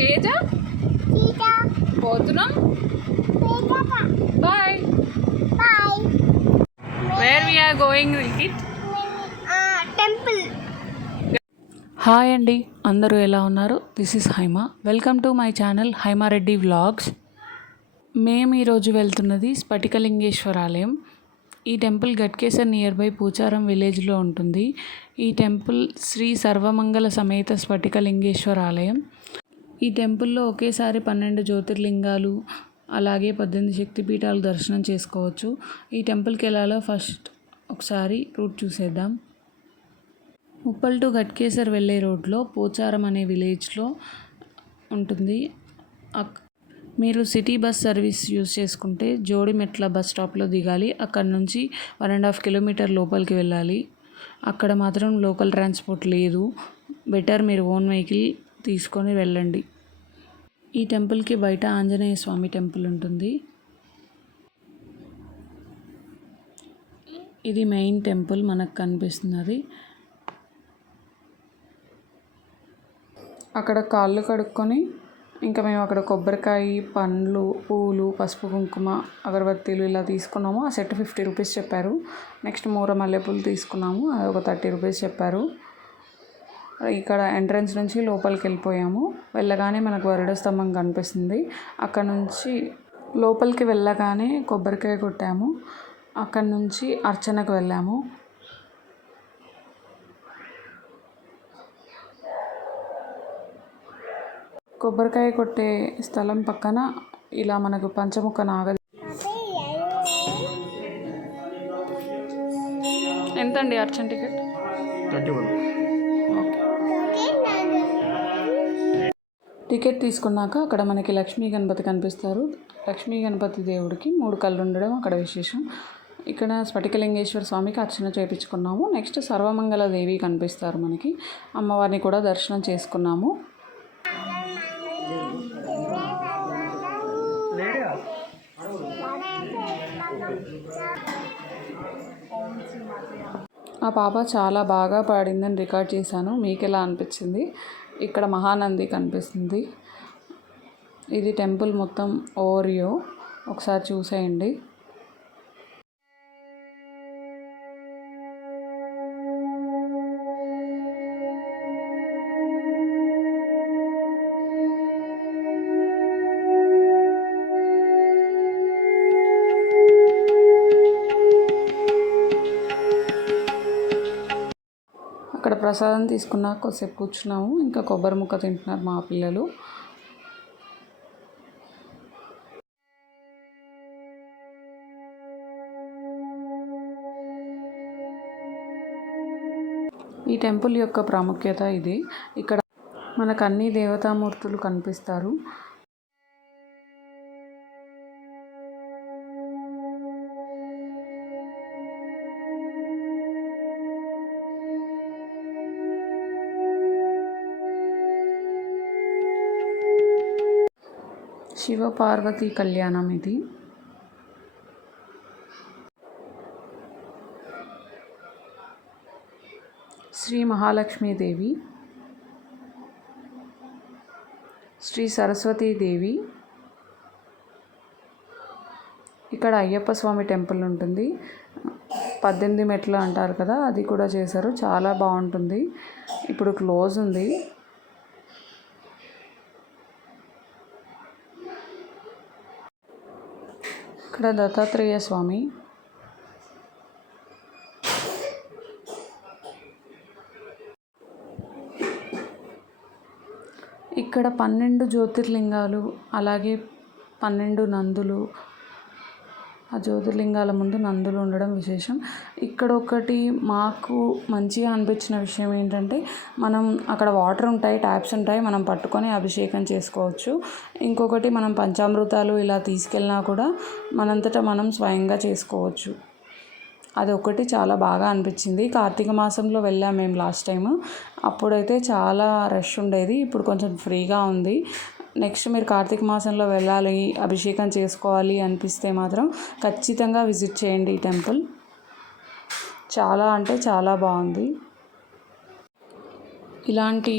తేజ పోతున్నాం. Bye. Where we are going రికిట్? Temple. Hi అండి, అందరూ ఎలా ఉన్నారు? This is Haima. Welcome to my channel Haima Reddy vlogs. మేము ఈరోజు వెళ్తున్నది స్ఫటికలింగేశ్వర ఆలయం. ఈ టెంపుల్ గట్కేసర్ నియర్ బై పూచారం విలేజ్లో ఉంటుంది. ఈ టెంపుల్ శ్రీ సర్వమంగళ సమేత స్ఫటికలింగేశ్వర ఆలయం. ఈ టెంపుల్లో ఒకేసారి 12 జ్యోతిర్లింగాలు అలాగే 18 శక్తిపీఠాలు దర్శనం చేసుకోవచ్చు. ఈ టెంపుల్కి వెళ్ళాలో ఫస్ట్ ఒకసారి రూట్ చూసేద్దాం. ఉప్పల్ టు గట్కేసర్ వెళ్ళే రోడ్లో పోచారం అనే విలేజ్లో ఉంటుంది. మీరు సిటీ బస్ సర్వీస్ యూజ్ చేసుకుంటే జోడిమెట్ల బస్ స్టాప్లో దిగాలి. అక్కడ నుంచి 1.5 కిలోమీటర్ లోపలికి వెళ్ళాలి. అక్కడ మాత్రం లోకల్ ట్రాన్స్పోర్ట్ లేదు. బెటర్ మీరు ఓన్ వెహికల్ తీసుకొని వెళ్ళండి. ఈ టెంపుల్కి బయట ఆంజనేయ స్వామి టెంపుల్ ఉంటుంది. ఇది మెయిన్ టెంపుల్ మనకు కనిపిస్తున్నది. అక్కడ కాళ్ళు కడుక్కొని ఇంకా మేము అక్కడ కొబ్బరికాయ, పండ్లు, పూలు, పసుపు, కుంకుమ, అగరబత్తీలు ఇలా తీసుకున్నాము. ఆ సెట్ 50 రూపీస్ చెప్పారు. నెక్స్ట్ మూర మల్లెపూలు తీసుకున్నాము, అది ఒక 30 రూపీస్ చెప్పారు. ఇక్కడ ఎంట్రన్స్ నుంచి లోపలికి వెళ్ళిపోయాము. వెళ్ళగానే మనకు వరుడ స్తంభం కనిపిస్తుంది. అక్కడ నుంచి లోపలికి వెళ్ళగానే కొబ్బరికాయ కొట్టాము. అక్కడ నుంచి అర్చనకు వెళ్ళాము. కొబ్బరికాయ కొట్టే స్థలం పక్కన ఇలా మనకు పంచముఖ నాగ. ఎంతండి అర్చన టికెట్? 31. టికెట్ తీసుకున్నాక అక్కడ మనకి లక్ష్మీ గణపతి కనిపిస్తారు. లక్ష్మీ గణపతి దేవుడికి 3 కళ్ళు ఉండడం అక్కడ విశేషం. ఇక్కడ స్ఫటికలింగేశ్వర స్వామికి అర్చన చేయించుకున్నాము. నెక్స్ట్ సర్వమంగళ దేవి కనిపిస్తారు మనకి. అమ్మవారిని కూడా దర్శనం చేసుకున్నాము. ఆ పాప చాలా బాగా పాడిందని రికార్డ్ చేశాను. మీకు ఎలా అనిపించింది? ఇక్కడ మహానంది కనిపిస్తుంది. ఇది టెంపుల్ మొత్తం ఓరియో ఒకసారి చూసేయండి. అక్కడ ప్రసాదం తీసుకున్నాక కొద్దిసేపు కూర్చున్నాము. ఇంకా కొబ్బరి ముక్క తింటున్నారు మా పిల్లలు. ఈ టెంపుల్ యొక్క ప్రాముఖ్యత ఇది. ఇక్కడ మనకు అన్ని దేవతామూర్తులు కనిపిస్తారు. శివ పార్వతీ కళ్యాణం ఇది. శ్రీ మహాలక్ష్మీదేవి, శ్రీ సరస్వతీదేవి. ఇక్కడ అయ్యప్ప స్వామి టెంపుల్ ఉంటుంది. 18 మెట్లు అంటారు కదా, అది కూడా చేశారు. చాలా బాగుంటుంది. ఇప్పుడు క్లోజ్ ఉంది. ఇక్కడ దత్తాత్రేయ స్వామి. ఇక్కడ 12 జ్యోతిర్లింగాలు అలాగే 12 నందులు. ఆ జ్యోతిర్లింగాల ముందు నందులు ఉండడం విశేషం. ఇక్కడ ఒకటి మాకు మంచిగా అనిపించిన విషయం ఏంటంటే, మనం అక్కడ వాటర్ ఉంటాయి, ట్యాప్స్ ఉంటాయి, మనం పట్టుకొని అభిషేకం చేసుకోవచ్చు. ఇంకొకటి మనం పంచామృతాలు ఇలా తీసుకెళ్ళినా కూడా మనంతటా మనం స్వయంగా చేసుకోవచ్చు. అది ఒకటి చాలా బాగా అనిపించింది. కార్తీక మాసంలో వెళ్ళాము మేము లాస్ట్ టైం. అప్పుడైతే చాలా రష్ ఉండేది. ఇప్పుడు కొంచెం ఫ్రీగా ఉంది. నెక్స్ట్ మీరు కార్తీక మాసంలో వెళ్ళాలి, అభిషేకం చేసుకోవాలి అనిపిస్తే మాత్రం ఖచ్చితంగా విజిట్ చేయండి ఈ టెంపుల్. చాలా అంటే చాలా బాగుంది. ఇలాంటి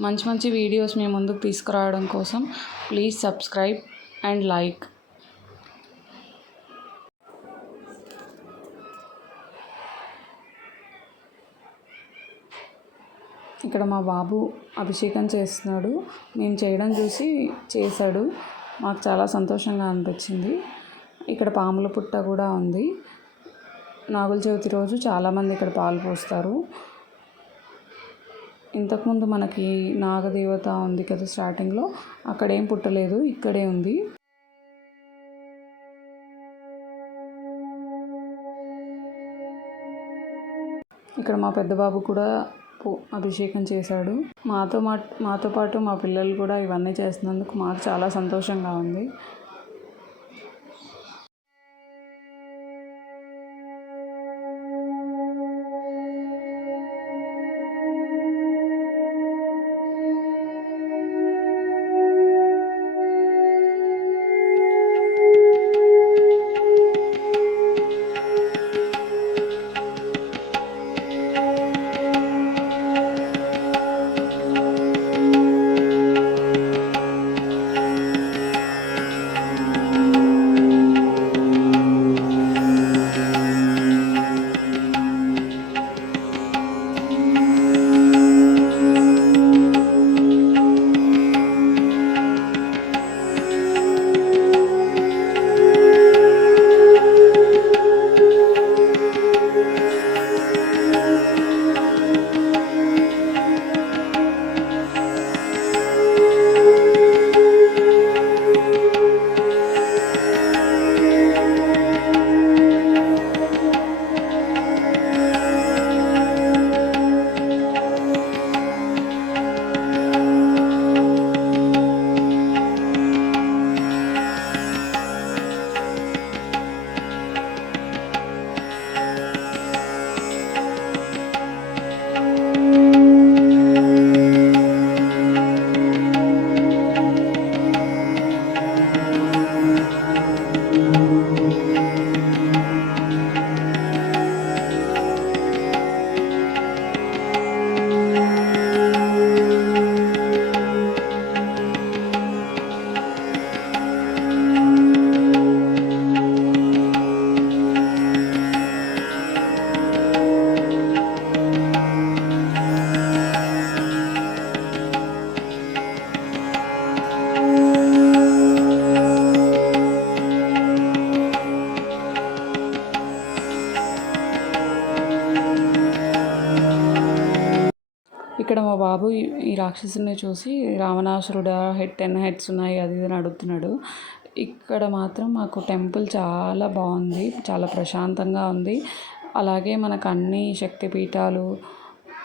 మంచి మంచి వీడియోస్ మీ ముందుకు తీసుకురావడం కోసం ప్లీజ్ సబ్స్క్రైబ్ అండ్ లైక్. ఇక్కడ మా బాబు అభిషేకం చేస్తున్నాడు. మేము చేయడం చూసి చేశాడు. మాకు చాలా సంతోషంగా అనిపించింది. ఇక్కడ పాముల పుట్ట కూడా ఉంది. నాగుల చవితి రోజు చాలామంది ఇక్కడ పాలు పోస్తారు. ఇంతకుముందు మనకి నాగదేవత ఉంది కదా స్టార్టింగ్లో, అక్కడేం పుట్టలేదు, ఇక్కడే ఉంది. ఇక్కడ మా పెద్ద బాబు కూడా అభిషేకం చేశాడు. మాతో పాటు మా పిల్లలు కూడా ఇవన్నీ చేస్తున్నందుకు మాకు చాలా సంతోషంగా ఉంది. ఇక్కడ మా బాబు ఈ రాక్షసుని చూసి రావణాసురుడా 10 హెడ్స్ ఉన్నాయి అది ఇది అని అడుగుతున్నాడు. ఇక్కడ మాత్రం మాకు టెంపుల్ చాలా బాగుంది, చాలా ప్రశాంతంగా ఉంది. అలాగే మనకు అన్ని శక్తిపీఠాలు,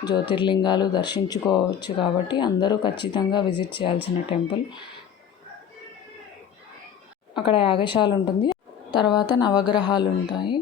జ్యోతిర్లింగాలు దర్శించుకోవచ్చు కాబట్టి అందరూ ఖచ్చితంగా విజిట్ చేయాల్సిన టెంపుల్. అక్కడ యాగశాల ఉంటుంది, తర్వాత నవగ్రహాలు ఉంటాయి.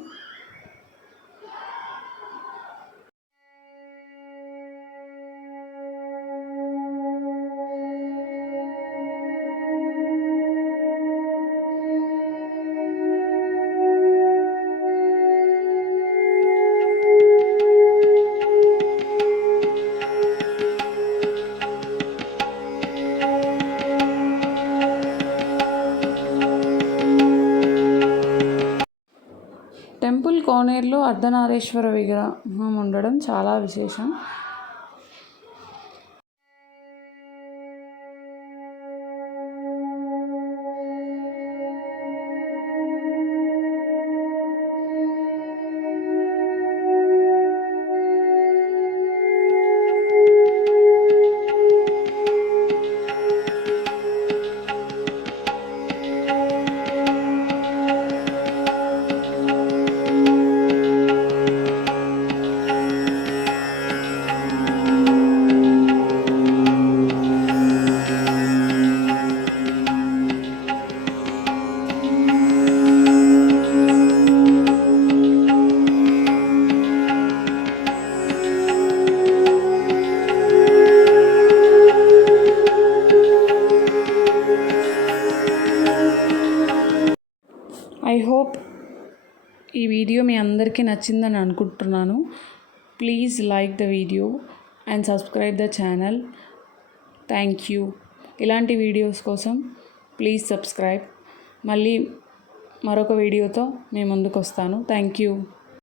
టెంపుల్ కోనేరులో అర్ధనారీశ్వర విగ్రహం ఉండడం చాలా విశేషం. ఐ హోప్ ఈ వీడియో మీ అందరికీ నచ్చిందని అనుకుంటున్నాను. Please like the video and subscribe the channel. Thank you. ఇలాంటి వీడియోస్ కోసం ప్లీజ్ సబ్స్క్రైబ్. మళ్ళీ మరొక వీడియోతో మేము ముందుకు వస్తాను. Thank you.